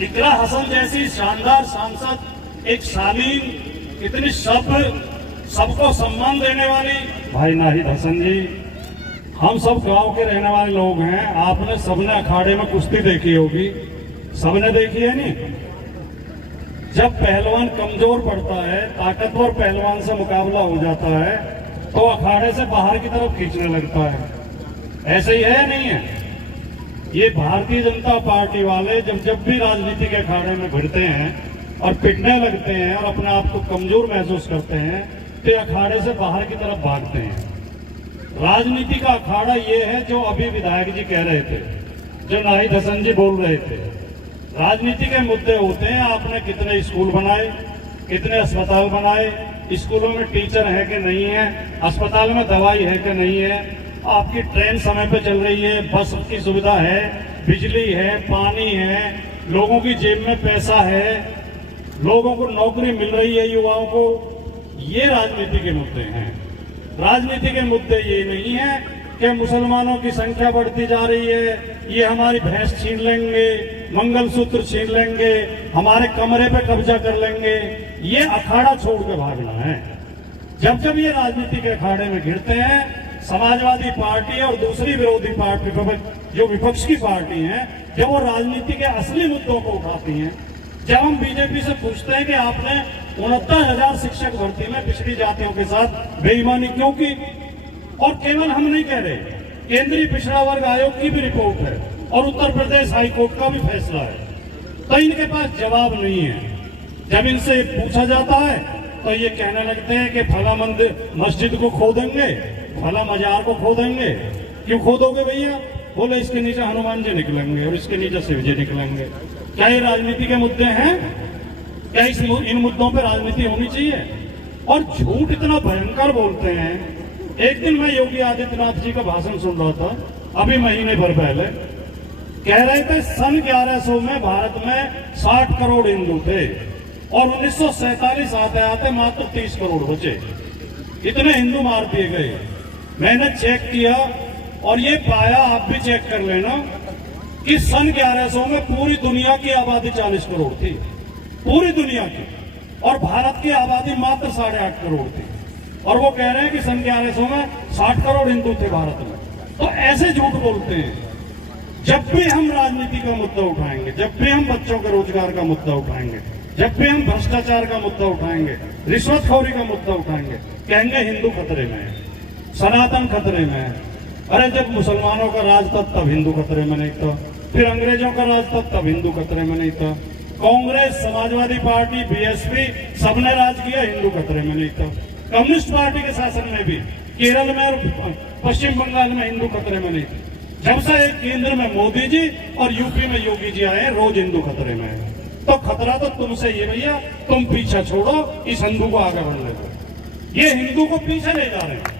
इकरा हसन जैसी शानदार सांसद, एक शालीन, इतनी सबको सम्मान देने वाली। भाई नाहिद हसन जी, हम सब गांव के रहने वाले लोग हैं। आपने सबने अखाड़े में कुश्ती देखी होगी, सबने देखी है नहीं? जब पहलवान कमजोर पड़ता है, ताकतवर पहलवान से मुकाबला हो जाता है, तो अखाड़े से बाहर की तरफ खींचने लगता है। ऐसे ही है या नहीं है? ये भारतीय जनता पार्टी वाले जब भी राजनीति के अखाड़े में भिड़ते हैं और पिटने लगते हैं और अपने आप को कमजोर महसूस करते हैं, तो अखाड़े से बाहर की तरफ भागते हैं। राजनीति का अखाड़ा ये है जो अभी विधायक जी कह रहे थे, जो नाहिद हसन जी बोल रहे थे। राजनीति के मुद्दे होते हैं, आपने कितने स्कूल बनाए, कितने अस्पताल बनाए, स्कूलों में टीचर है कि नहीं है, अस्पताल में दवाई है कि नहीं है, आपकी ट्रेन समय पे चल रही है, बस की सुविधा है, बिजली है, पानी है, लोगों की जेब में पैसा है, लोगों को नौकरी मिल रही है युवाओं को। ये राजनीति के मुद्दे हैं। राजनीति के मुद्दे ये नहीं है कि मुसलमानों की संख्या बढ़ती जा रही है, ये हमारी भैंस छीन लेंगे, मंगलसूत्र छीन लेंगे, हमारे कमरे पे कब्जा कर लेंगे। ये अखाड़ा छोड़ के भागना है। जब जब ये राजनीति के अखाड़े में घिरते हैं, समाजवादी पार्टी और दूसरी विरोधी पार्टी जो विपक्ष की पार्टी है, जब वो राजनीति के असली मुद्दों को उठाती हैं, जब हम बीजेपी से पूछते हैं कि आपने 69,000 शिक्षक भर्ती में पिछड़ी जातियों के साथ बेईमानी क्यों की, और केवल हम नहीं कह रहे, केंद्रीय पिछड़ा वर्ग आयोग की भी रिपोर्ट है और उत्तर प्रदेश हाईकोर्ट का भी फैसला है, तो इनके पास जवाब नहीं है। जब इनसे पूछा जाता है तो ये कहने लगते हैं कि फला मंदिर मस्जिद को खोदेंगे, फला मजार को खोदेंगे। क्यों खोदोगे भैया? बोले इसके नीचे हनुमान जी निकलेंगे और इसके नीचे शिव जी निकलेंगे। क्या ये राजनीति के मुद्दे हैं? क्या इन मुद्दों पर राजनीति होनी चाहिए? और झूठ इतना भयंकर बोलते हैं। एक दिन मैं योगी आदित्यनाथ जी का भाषण सुन रहा था, अभी महीने भर पहले, कह रहे थे सन 1100 में भारत में 60 करोड़ हिंदू थे और 1947 आते आते मात्र 30 करोड़ बचे। इतने हिंदू मार दिए गए। मैंने चेक किया और ये पाया, आप भी चेक कर लेना, कि सन 1100 में पूरी दुनिया की आबादी 40 करोड़ थी, पूरी दुनिया की, और भारत की आबादी मात्र 8.5 करोड़ थी। और वो कह रहे हैं कि सन 1100 में 60 करोड़ हिंदू थे भारत में। तो ऐसे झूठ बोलते हैं। जब भी हम राजनीति का मुद्दा उठाएंगे, जब भी हम बच्चों के रोजगार का मुद्दा उठाएंगे, जब भी हम भ्रष्टाचार का मुद्दा उठाएंगे, रिश्वतखोरी का मुद्दा उठाएंगे, कहेंगे हिंदू खतरे में है, सनातन खतरे में है। अरे जब मुसलमानों का राज था तब हिंदू खतरे में नहीं था, फिर अंग्रेजों का राज था तब हिंदू खतरे में नहीं था। कांग्रेस, समाजवादी पार्टी, बीएसपी सबने राज किया, हिंदू खतरे में नहीं था। कम्युनिस्ट पार्टी के शासन में भी केरल में और पश्चिम बंगाल में हिंदू खतरे में नहीं थे। जब से केंद्र में मोदी जी और यूपी में योगी जी आए, रोज हिंदू खतरे में है। तो खतरा तो तुमसे ये भैया, तुम पीछा छोड़ो, इस हिंदू को आगे बढ़ने दो। ये हिंदू को पीछे ले जा रहे हैं।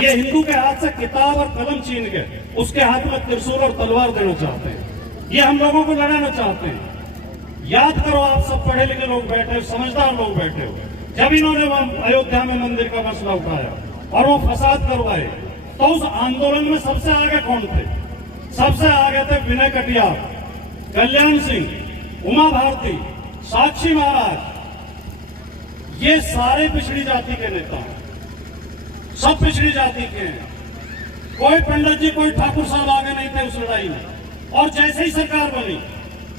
ये हिंदू के हाथ से किताब और कलम छीन के उसके हाथ में त्रिशूल और तलवार देना चाहते हैं। ये हम लोगों को लड़ाना चाहते हैं। याद करो, आप सब पढ़े लिखे लोग बैठे हो, समझदार लोग बैठे हो, जब इन्होंने अयोध्या में मंदिर का मसला उठाया और वो फसाद करवाए, तो उस आंदोलन में सबसे आगे कौन थे? सबसे आगे थे विनय कटियार, कल्याण सिंह, उमा भारती, साक्षी महाराज। ये सारे पिछड़ी जाति के नेता हैं, सब पिछड़ी जाति के हैं। कोई पंडित जी, कोई ठाकुर साहब आगे नहीं थे उस लड़ाई में। और जैसे ही सरकार बनी,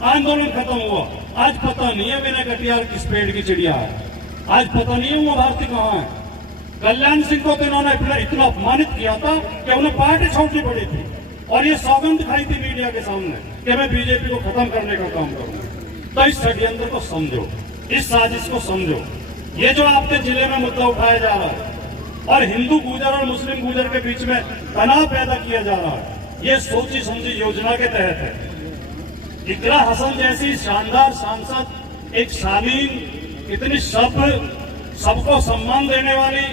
आंदोलन खत्म हुआ। आज पता नहीं है विनय कटियार किस पेड़ की चिड़िया है, आज पता नहीं है उमा भारती कहाँ है। कल्याण सिंह को तो इन्होंने इतना अपमानित किया था कि उन्हें पार्टी छोड़नी पड़ी थी, और ये सौगंध खाई थी मीडिया के सामने कि मैं बीजेपी को खत्म करने का काम करूंगा। तो इस षड्यंत्र को समझो, इस साजिश को समझो। ये जो आपके जिले में मुद्दा उठाया जा रहा है और हिंदू गुर्जर और मुस्लिम गुर्जर के बीच में तनाव पैदा किया जा रहा है, ये सोची समझी योजना के तहत है। इकरा हसन जैसी शानदार सांसद, एक शालीन, इतनी सबको सम्मान देने वाली,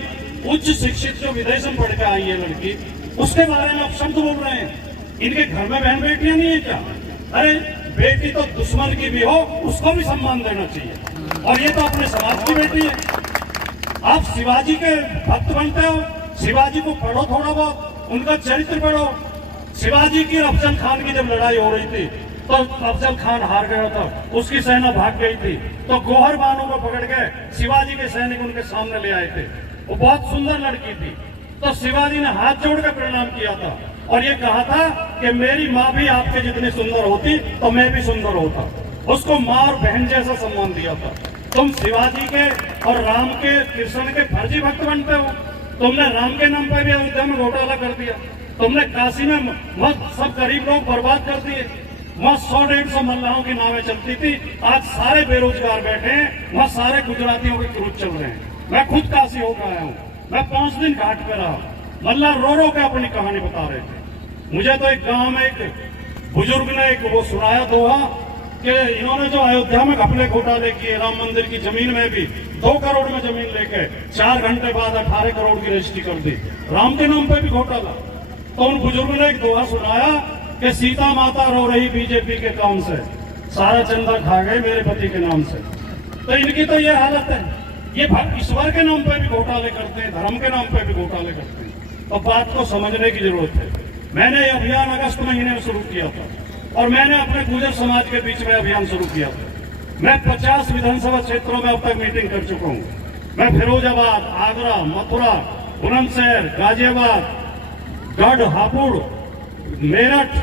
उच्च शिक्षित जो विदेश में पढ़ के आई है लड़की, उसके बारे में आप शब्द बोल रहे हैं। इनके घर में बहन बेटियां नहीं है क्या? अरे बेटी तो दुश्मन की भी हो, उसको भी सम्मान देना चाहिए। और ये तो अपने समाज की बेटी है। आप शिवाजी के भक्त बनते हो, शिवाजी को पढ़ो थोड़ा बहुत, उनका चरित्र पढ़ो। शिवाजी की और अफजल खान की जब लड़ाई हो रही थी तो अफजल खान हार गया था, उसकी सेना भाग गई थी, तो गौहर बानो को पकड़ के शिवाजी के सैनिक उनके सामने ले आए थे। वो बहुत सुंदर लड़की थी, तो शिवाजी ने हाथ जोड़ के प्रणाम किया था और ये कहा था कि मेरी माँ भी आपके जितनी सुंदर होती तो मैं भी सुंदर होता। उसको माँ और बहन जैसा सम्मान दिया था। तुम शिवाजी के और राम के, कृष्ण के फर्जी भक्त बनते हो। तुमने राम के नाम पर भी अयोध्या में घोटाला कर दिया। तुमने काशी में सब गरीब लोग बर्बाद कर दिए। वहाँ 100-150 मल्लाहों की नावें चलती थी, आज सारे बेरोजगार बैठे हैं। वहाँ सारे गुजरातियों के क्रूज चल रहे हैं। मैं खुद काशी होकर आया हूँ, मैं 5 दिन घाट पे रहा। मल्ला रो रो के अपनी कहानी बता रहे थे। मुझे तो एक गांव में एक बुजुर्ग ने एक वो सुनाया दोहा कि इन्होंने जो अयोध्या में घपले घोटाले किए, राम मंदिर की जमीन में भी 2 करोड़ में जमीन लेके 4 घंटे बाद 18 करोड़ की रजिस्ट्री कर दी। राम के नाम पे भी घोटाला। तो उन बुजुर्ग ने एक दोहा सुनाया कि सीता माता रो रही बीजेपी के काम से, सारा चंदा खा गए मेरे पति के नाम से। तो इनकी तो ये हालत है। ये ईश्वर के नाम पे भी घोटाले करते हैं, धर्म के नाम पे भी घोटाले करते हैं। तो बात को समझने की जरूरत है। मैंने ये अभियान अगस्त महीने में शुरू किया था और मैंने अपने गुर्जर समाज के बीच में अभियान शुरू किया था। मैं 50 विधानसभा क्षेत्रों में अब तक मीटिंग कर चुका हूँ। मैं फिरोजाबाद, आगरा, मथुरा, बुलंदशहर, गाजियाबाद, गढ़, हापुड़, मेरठ,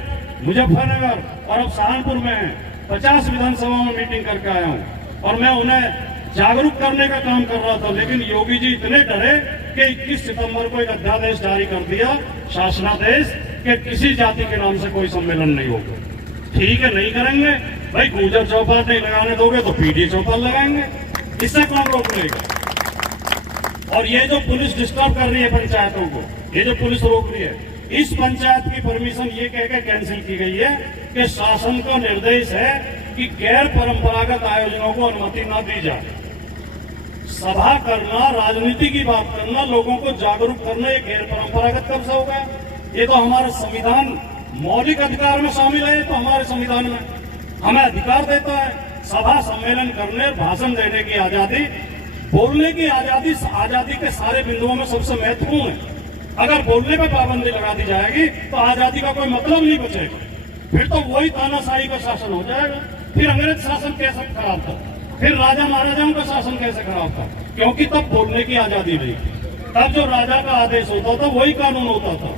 मुजफ्फरनगर और अब सहारनपुर में 50 विधानसभाओं में मीटिंग करके आया हूँ और मैं उन्हें जागरूक करने का काम कर रहा था। लेकिन योगी जी इतने डरे कि 21 सितंबर को एक अध्यादेश जारी कर दिया, शासनादेश, कि किसी जाति के नाम से कोई सम्मेलन नहीं होगा। ठीक है, नहीं करेंगे भाई, गुर्जर चौपाल नहीं लगाने दोगे तो पीडी चौपाल लगाएंगे, इससे कौन रोक लेगा। और ये जो पुलिस डिस्टर्ब कर रही है पंचायतों को, ये जो पुलिस रोक रही है, इस पंचायत की परमिशन ये कह के कैंसिल की गई है कि शासन का निर्देश है कि गैर परंपरागत आयोजनों को अनुमति न दी जाए। सभा करना, राजनीति की बात करना, लोगों को जागरूक करना, ये गैर परंपरागत कब से हो गया? ये तो हमारा संविधान मौलिक अधिकार में शामिल है। तो हमारे संविधान में हमें अधिकार देता है सभा सम्मेलन करने, भाषण देने की आजादी, बोलने की आजादी। आजादी के सारे बिंदुओं में सबसे महत्वपूर्ण है। अगर बोलने पर पाबंदी लगा दी जाएगी तो आजादी का कोई मतलब नहीं बचेगा। फिर तो वही तानाशाही का शासन हो जाएगा। फिर अंग्रेज शासन कैसे खराब था, फिर राजा महाराजाओं का शासन कैसे खराब था? क्योंकि तब बोलने की आजादी नहीं थी। तब जो राजा का आदेश होता था वही कानून होता था।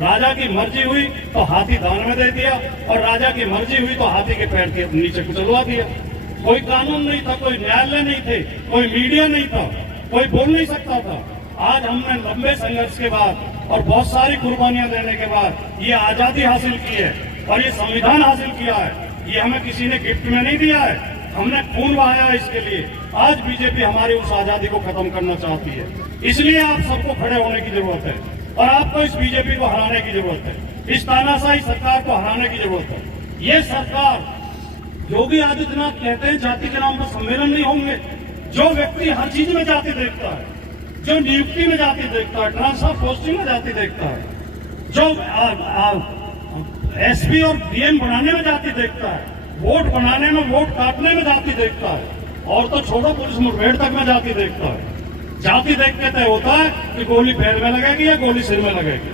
राजा की मर्जी हुई तो हाथी दान में दे दिया और राजा की मर्जी हुई तो हाथी के पैर के नीचे कुचलवा दिया। कोई कानून नहीं था, कोई न्यायालय नहीं थे, कोई मीडिया नहीं था, कोई बोल नहीं सकता था। आज हमने लंबे संघर्ष के बाद और बहुत सारी कुर्बानियां देने के बाद ये आजादी हासिल की है और ये संविधान हासिल किया है। ये हमें किसी ने गिफ्ट में नहीं दिया है, हमने खून बहाया है इसके लिए। आज बीजेपी हमारी उस आजादी को खत्म करना चाहती है। इसलिए आप सबको खड़े होने की जरूरत है और आपको इस बीजेपी को हराने की जरूरत है। इस तानाशाही सरकार को हराने की जरूरत है। ये सरकार, योगी आदित्यनाथ कहते हैं जाति के नाम पर सम्मेलन नहीं होंगे। जो व्यक्ति हर चीज में जाति देखता है, जो नियुक्ति में जाति देखता है, ट्रांसफर पोस्टिंग में जाति देखता है, जो एसपी और डीएम बनाने में जाति देखता है, वोट बनाने में, वोट काटने में जाति देखता है, और तो छोड़ो पुलिस मुठभेड़ तक में जाति देखता है। जाति देख के तय होता है कि गोली पैर में लगेगी या गोली सिर में लगेगी।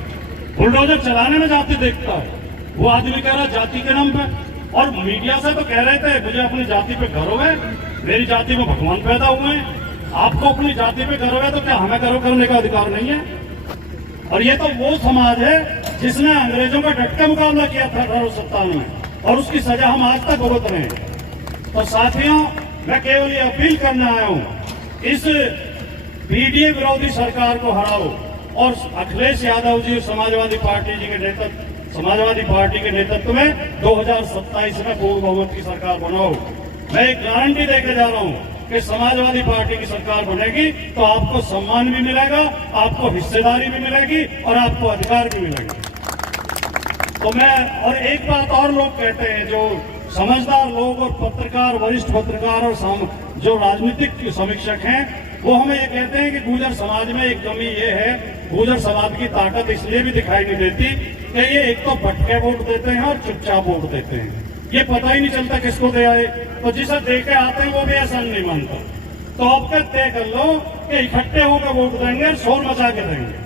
बुलडोजर चलाने में जाति देखता है। वो आदमी कह रहा है जाति के नाम पे, और मीडिया से तो कह रहे थे मुझे अपनी जाति पे गर्व है, मेरी जाति में भगवान पैदा हुए हैं। आपको अपनी जाति पे गर्व है तो क्या हमें गर्व करने का अधिकार नहीं है? और ये तो वो समाज है जिसने अंग्रेजों का डट के मुकाबला किया था 1857 में, और उसकी सजा हम आज तक भुगत रहे हैं। तो साथियों, मैं केवल ये अपील करने आया हूँ, इस पीडीए विरोधी सरकार को हराओ और अखिलेश यादव जी समाजवादी पार्टी जी के नेतृत्व, समाजवादी पार्टी के नेतृत्व में 2027 में पूर्ण बहुमत की सरकार बनाओ। मैं एक गारंटी देकर जा रहा हूँ कि समाजवादी पार्टी की सरकार बनेगी तो आपको सम्मान भी मिलेगा, आपको हिस्सेदारी भी मिलेगी और आपको अधिकार भी मिलेगा। तो मैं, और एक बात और लोग कहते हैं, जो समझदार लोग और पत्रकार, वरिष्ठ पत्रकार और जो राजनीतिक समीक्षक हैं, वो हमें ये कहते हैं कि गुर्जर समाज में एक कमी ये है, गुर्जर समाज की ताकत इसलिए भी दिखाई नहीं देती कि ये एक तो भटके वोट देते हैं और चुपचाप वोट देते हैं। ये पता ही नहीं चलता किसको दे आए, तो जिसे दे के आते हैं वो भी ऐसा नहीं मानता। तो अब तक तय कर लो कि इकट्ठे होकर वोट देंगे, शोर मचा के देंगे,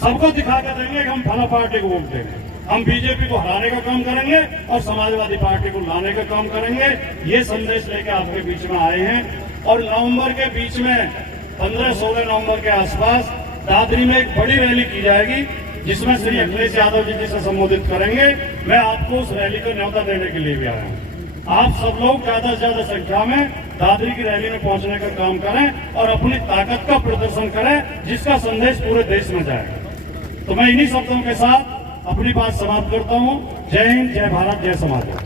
सबको दिखा के देंगे कि हम फला पार्टी को वोट देंगे। हम बीजेपी को हराने का काम करेंगे और समाजवादी पार्टी को लाने का काम करेंगे। ये संदेश लेके आपके बीच में आए हैं। और नवंबर के बीच में 15-16 नवंबर के आसपास दादरी में एक बड़ी रैली की जाएगी, जिसमें श्री अखिलेश यादव जी जिसे संबोधित करेंगे। मैं आपको उस रैली को न्योता देने के लिए भी आया हूँ। आप सब लोग ज्यादा से ज्यादा संख्या में दादरी की रैली में पहुंचने का काम करें और अपनी ताकत का प्रदर्शन करें, जिसका संदेश पूरे देश में जाएगा। तो मैं इन्हीं शब्दों के साथ अपनी बात समाप्त करता हूं। जय हिंद, जय भारत, जय समाज।